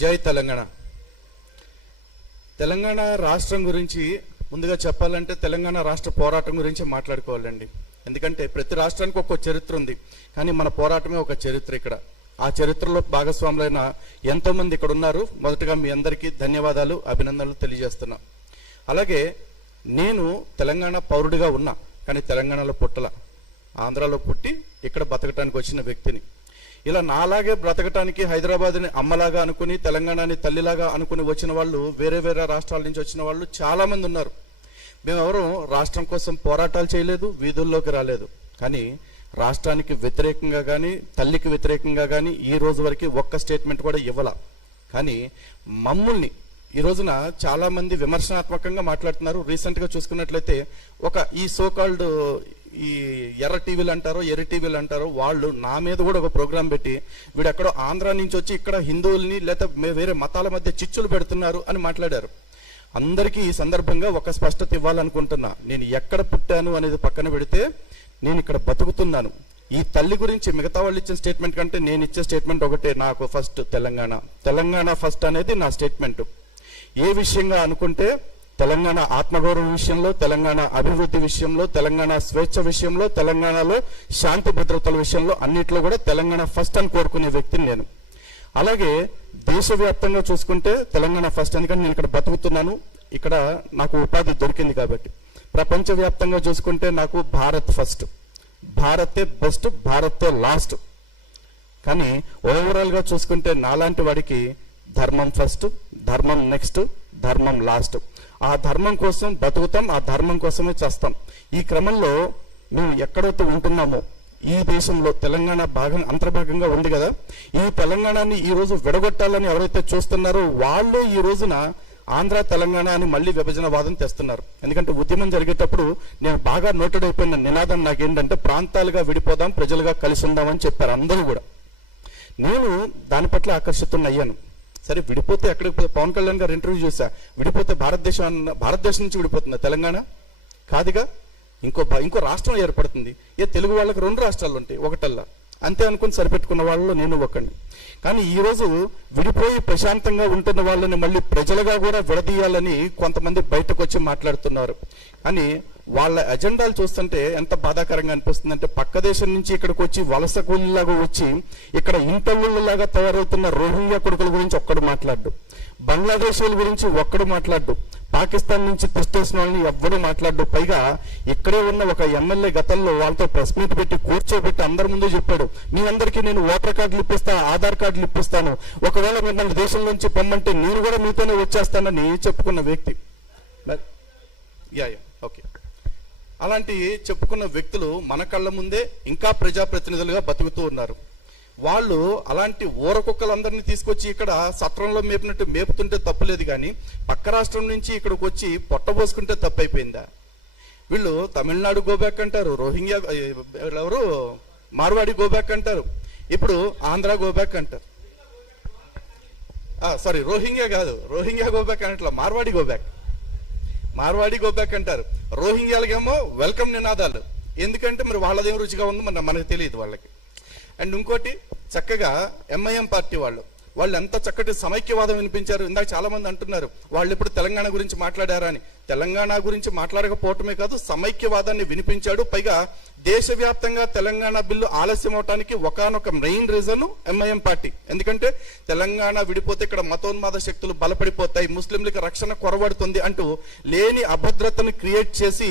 జై తెలంగాణ. తెలంగాణ రాష్ట్రం గురించి ముందుగా చెప్పాలంటే తెలంగాణ రాష్ట్ర పోరాటం గురించి మాట్లాడుకోవాలండి. ఎందుకంటే ప్రతి రాష్ట్రానికి ఒక చరిత్ర ఉంది, కానీ మన పోరాటమే ఒక చరిత్ర. ఇక్కడ ఆ చరిత్రలో భాగస్వాములైన ఎంతోమంది ఇక్కడ ఉన్నారు. మొదటగా మీ అందరికీ ధన్యవాదాలు, అభినందనలు తెలియజేస్తున్నా. అలాగే నేను తెలంగాణ పౌరుడిగా ఉన్నా, కానీ తెలంగాణలో పుట్టల, ఆంధ్రాలో పుట్టి ఇక్కడ బతకటానికి వచ్చిన వ్యక్తిని. ఇలా నాలాగే బ్రతకటానికి హైదరాబాద్ని అమ్మలాగా అనుకుని, తెలంగాణని తల్లిలాగా అనుకుని వచ్చిన వాళ్ళు, వేరే వేరే రాష్ట్రాల నుంచి వచ్చిన వాళ్ళు చాలామంది ఉన్నారు. మేమెవరూ రాష్ట్రం కోసం పోరాటాలు చేయలేదు, వీధుల్లోకి రాలేదు. కానీ రాష్ట్రానికి వ్యతిరేకంగా కానీ, తల్లికి వ్యతిరేకంగా కానీ ఈ రోజు వరకు ఒక్క స్టేట్మెంట్ కూడా ఇవ్వాల. కానీ మమ్మల్ని ఈ రోజున చాలామంది విమర్శనాత్మకంగా మాట్లాడుతున్నారు. రీసెంట్గా చూసుకున్నట్లయితే ఈ సోకాల్డ్ ఈ ఎర్ర టీవీలు అంటారో, ఎర్ర టీవీలు అంటారో, వాళ్ళు నా మీద కూడా ఒక ప్రోగ్రాం పెట్టి వీడు ఎక్కడో ఆంధ్రా నుంచి వచ్చి ఇక్కడ హిందువుల్ని లేదా వేరే మతాల మధ్య చిచ్చులు పెడుతున్నారు అని మాట్లాడారు. అందరికీ ఈ సందర్భంగా ఒక స్పష్టత ఇవ్వాలనుకుంటున్నా. నేను ఎక్కడ పుట్టాను అనేది పక్కన పెడితే, నేను ఇక్కడ బతుకుతున్నాను. ఈ తల్లి గురించి మిగతా వాళ్ళు ఇచ్చిన స్టేట్మెంట్ కంటే నేను ఇచ్చే స్టేట్మెంట్ ఒకటే, నాకు ఫస్ట్ తెలంగాణ ఫస్ట్ అనేది నా స్టేట్మెంట్. ఏ విషయంగా అనుకుంటే తెలంగాణ ఆత్మగౌరవం విషయంలో, తెలంగాణ అభివృద్ధి విషయంలో, తెలంగాణ స్వేచ్ఛ విషయంలో, తెలంగాణలో శాంతి భద్రతల విషయంలో అన్నిట్లో కూడా తెలంగాణ ఫస్ట్ అని కోరుకునే వ్యక్తిని నేను. అలాగే దేశవ్యాప్తంగా చూసుకుంటే తెలంగాణ ఫస్ట్, ఎందుకంటే నేను ఇక్కడ బతుకుతున్నాను, ఇక్కడ నాకు ఉపాధి దొరికింది కాబట్టి. ప్రపంచవ్యాప్తంగా చూసుకుంటే నాకు భారత్ ఫస్ట్, భారతే బెస్ట్, భారతే లాస్ట్. కానీ ఓవరాల్గా చూసుకుంటే నాలాంటి వాడికి ధర్మం ఫస్ట్, ధర్మం నెక్స్ట్, ధర్మం లాస్ట్. ఆ ధర్మం కోసం బతుకుతాం, ఆ ధర్మం కోసమే చేస్తాం. ఈ క్రమంలో మేము ఎక్కడైతే ఉంటున్నామో ఈ దేశంలో తెలంగాణ అంతర్భాగంగా ఉంది కదా. ఈ తెలంగాణని ఈ రోజు విడగొట్టాలని ఎవరైతే చూస్తున్నారో వాళ్ళు ఈ రోజున ఆంధ్ర తెలంగాణ అని మళ్ళీ విభజనవాదం తెస్తున్నారు. ఎందుకంటే ఉద్యమం జరిగేటప్పుడు నేను బాగా నోటెడ్ అయిపోయిన నినాదం నాకేంటంటే ప్రాంతాలుగా విడిపోదాం, ప్రజలుగా కలిసి ఉందామని చెప్పారు అందరూ కూడా. నేను దాని పట్ల ఆకర్షితున్నయ్యాను. సరే విడిపోతే ఎక్కడికి పోతే, పవన్ కళ్యాణ్ గారు ఇంటర్వ్యూ చేశా, విడిపోతే భారతదేశం నుంచి విడిపోతుందా తెలంగాణ? కాదుగా, ఇంకో రాష్ట్రం ఏర్పడుతుంది. తెలుగు వాళ్ళకి 2 రాష్ట్రాలు ఉంటాయి, ఒకటల్లా. అంతే అనుకుని సరిపెట్టుకున్న వాళ్ళలో నేను ఒకడిని. కానీ ఈరోజు విడిపోయి ప్రశాంతంగా ఉంటున్న వాళ్ళని మళ్ళీ ప్రజలుగా కూడా విడదీయాలని కొంతమంది బయటకు వచ్చి మాట్లాడుతున్నారు. కానీ వాళ్ళ ఎజెండాలు చూస్తుంటే ఎంత బాధాకరంగా అనిపిస్తుందంటే, పక్క దేశం నుంచి ఇక్కడికి వచ్చి వలస కూలీలాగా వచ్చి ఇక్కడ ఇంటర్వ్యూలాగా తయారవుతున్న రోహింగ్యా కొడుకుల గురించి ఒక్కడు మాట్లాడు, బంగ్లాదేశీల గురించి ఒక్కడు మాట్లాడు, పాకిస్తాన్ నుంచి తెచ్చేసిన వాళ్ళని ఎవ్వరూ మాట్లాడు. పైగా ఇక్కడే ఉన్న ఒక ఎమ్మెల్యే గతంలో వాళ్ళతో ప్రెస్ మీట్ పెట్టి కూర్చోబెట్టి అందరి ముందు చెప్పాడు, మీ అందరికీ నేను ఓటర్ కార్డులు ఇప్పిస్తాను, ఆధార్ కార్డులు ఇప్పిస్తాను, ఒకవేళ మీరు నన్ను దేశం నుంచి పొమ్మంటే నేను కూడా మీతోనే వచ్చేస్తానని చెప్పుకున్న వ్యక్తి. ఓకే, అలాంటి చెప్పుకున్న వ్యక్తులు మన కళ్ళ ముందే ఇంకా ప్రజాప్రతినిధులుగా బతుకుతూ ఉన్నారు. వాళ్ళు అలాంటి ఊరకుక్కలందరినీ తీసుకొచ్చి ఇక్కడ సత్రంలో మేపినట్టు మేపుతుంటే తప్పులేదు, కానీ పక్క రాష్ట్రం నుంచి ఇక్కడికి వచ్చి పొట్టబోసుకుంటే తప్పైపోయిందా? వీళ్ళు తమిళనాడు గోబ్యాక్ అంటారు, రోహింగ్యా ఎవరు మార్వాడి గోబ్యాక్ అంటారు, ఇప్పుడు ఆంధ్ర గోబ్యాక్ అంటారు. సారీ, రోహింగ్యా కాదు, రోహింగ్యా గోబ్యాక్ అనట్లా, మార్వాడి గోబ్యాక్ అంటారు. రోహింగ్యాలకేమో వెల్కమ్ నినాదాలు. ఎందుకంటే మరి వాళ్ళదేం రుచిగా ఉందో మనకు తెలియదు వాళ్ళకి. అండ్ ఇంకోటి, చక్కగా ఎంఐఎం పార్టీ వాళ్ళు ఎంత చక్కటి సమైక్యవాదం వినిపించారు. ఇందాక చాలా మంది అంటున్నారు వాళ్ళు ఇప్పుడు తెలంగాణ గురించి మాట్లాడారా అని. తెలంగాణ గురించి మాట్లాడకపోవటమే కాదు, సమైక్యవాదాన్ని వినిపించాడు. పైగా దేశవ్యాప్తంగా తెలంగాణ బిల్లు ఆలస్యం అవటానికి ఒకానొక మెయిన్ రీజన్ ఎంఐఎం పార్టీ. ఎందుకంటే తెలంగాణ విడిపోతే ఇక్కడ మతోన్మాద శక్తులు బలపడిపోతాయి, ముస్లింలకు రక్షణ కొరబడుతుంది అంటూ లేని అభద్రతను క్రియేట్ చేసి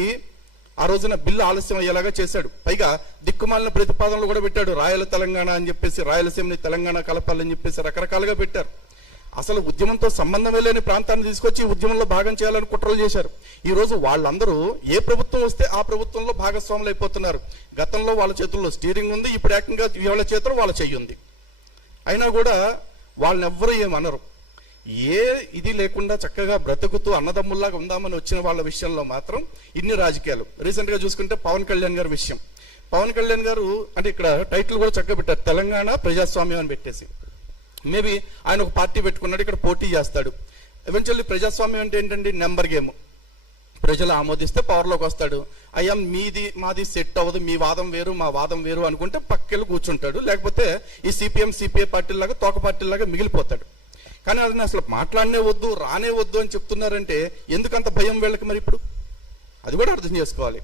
ఆ రోజున బిల్లు ఆలస్యం అయ్యేలాగా చేశాడు. పైగా దిక్కుమాలిన ప్రతిపాదనలు కూడా పెట్టాడు, రాయల తెలంగాణ అని చెప్పేసి, రాయలసీమని తెలంగాణ కలపాలని చెప్పేసి రకరకాలుగా పెట్టారు. అసలు ఉద్యమంతో సంబంధమే లేని ప్రాంతాన్ని తీసుకొచ్చి ఉద్యమంలో భాగం చేయాలని కుట్రలు చేశారు. ఈ రోజు వాళ్ళందరూ ఏ ప్రభుత్వం వస్తే ఆ ప్రభుత్వంలో భాగస్వాములు అయిపోతున్నారు. గతంలో వాళ్ళ చేతుల్లో స్టీరింగ్ ఉంది, ఇప్పుడు ఏకంగా వాళ్ళ చేతుల్లో వాళ్ళ చెయ్యి ఉంది. అయినా కూడా వాళ్ళని ఎవ్వరూ ఏమనరు. ఏ ఇది లేకుండా చక్కగా బ్రతుకుతూ అన్నదమ్ముల్లాగా ఉందామని వచ్చిన వాళ్ళ విషయంలో మాత్రం ఇన్ని రాజకీయాలు. రీసెంట్గా చూసుకుంటే పవన్ కళ్యాణ్ గారి విషయం. పవన్ కళ్యాణ్ గారు అంటే ఇక్కడ టైటిల్ కూడా చక్కగా పెట్టారు, తెలంగాణ ప్రజాస్వామ్యం అని పెట్టేసి. మేబీ ఆయన ఒక పార్టీ పెట్టుకున్నాడు, ఇక్కడ పోటీ చేస్తాడు. ఎవెన్చువల్లీ ప్రజాస్వామ్యం అంటే ఏంటండి? Number game. ప్రజలు ఆమోదిస్తే పవర్లోకి వస్తాడు. అయ్యా మాది సెట్ అవ్వదు, మీ వాదం వేరు మా వాదం వేరు అనుకుంటే పక్కెళ్ళి కూర్చుంటాడు. లేకపోతే ఈ సిపిఎం సిపిఐ పార్టీలాగా తోక పార్టీలాగా మిగిలిపోతాడు. కానీ అది అసలు మాట్లాడనే వద్దు, రానే వద్దు అని చెప్తున్నారంటే ఎందుకంత భయం వీళ్ళకి మరి ఇప్పుడు? అది కూడా అర్థం చేసుకోవాలి.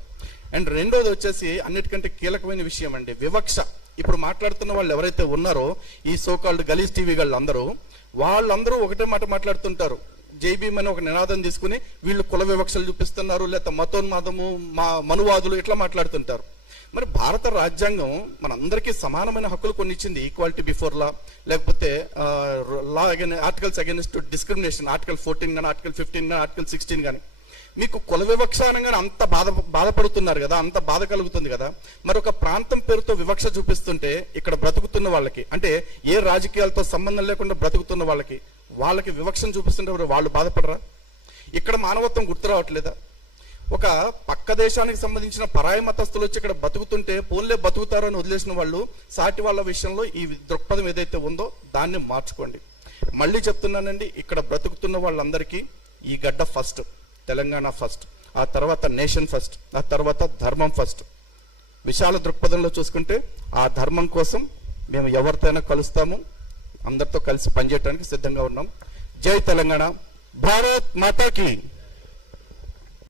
అండ్ రెండోది వచ్చేసి అన్నిటికంటే కీలకమైన విషయం అండి, వివక్ష. ఇప్పుడు మాట్లాడుతున్న వాళ్ళు ఎవరైతే ఉన్నారో ఈ సోకాల్డ్ గలీజ్ టీవీ వాళ్ళందరూ ఒకటే మాట మాట్లాడుతుంటారు. జైబీఎం అని ఒక నినాదం తీసుకుని వీళ్ళు కుల వివక్షలు చూపిస్తున్నారు, లేకపోతే మతోన్మాదము, మనువాదులు ఇట్లా మాట్లాడుతుంటారు. మరి భారత రాజ్యాంగం మనందరికీ సమానమైన హక్కులు కొన్ని ఇచ్చింది, ఈక్వాలిటీ బిఫోర్ లా, లేకపోతే లా ఆర్టికల్స్ అగైనెస్ట్ డిస్క్రిమినేషన్, ఆర్టికల్ 14 కానీ, ఆర్టికల్ 15 కానీ, ఆర్టికల్ 16 కానీ. మీకు కుల వివక్ష అనగానే అంత బాధపడుతున్నారు కదా, అంత బాధ కలుగుతుంది కదా. మరి ఒక ప్రాంతం పేరుతో వివక్ష చూపిస్తుంటే ఇక్కడ బ్రతుకుతున్న వాళ్ళకి, అంటే ఏ రాజకీయాలతో సంబంధం లేకుండా బ్రతుకుతున్న వాళ్ళకి వివక్షను చూపిస్తుంటే వాళ్ళు బాధపడరా? ఇక్కడ మానవత్వం గుర్తు రావట్లేదా? ఒక పక్క దేశానికి సంబంధించిన పరాయి మతస్థులు వచ్చి ఇక్కడ బతుకుతుంటే పోన్లే బతుకుతారని వదిలేసిన వాళ్ళు, సాటి వాళ్ళ విషయంలో ఈ దృక్పథం ఏదైతే ఉందో దాన్ని మార్చుకోండి. మళ్ళీ చెప్తున్నానండి, ఇక్కడ బ్రతుకుతున్న వాళ్ళందరికీ ఈ గడ్డ ఫస్ట్, తెలంగాణ ఫస్ట్, ఆ తర్వాత నేషన్ ఫస్ట్, ఆ తర్వాత ధర్మం ఫస్ట్. విశాల దృక్పథంలో చూసుకుంటే ఆ ధర్మం కోసం మేము ఎవరితోనైనా కలుస్తాము, అందరితో కలిసి పనిచేయడానికి సిద్ధంగా ఉన్నాం. జై తెలంగాణ, భారత్ మాతాకి.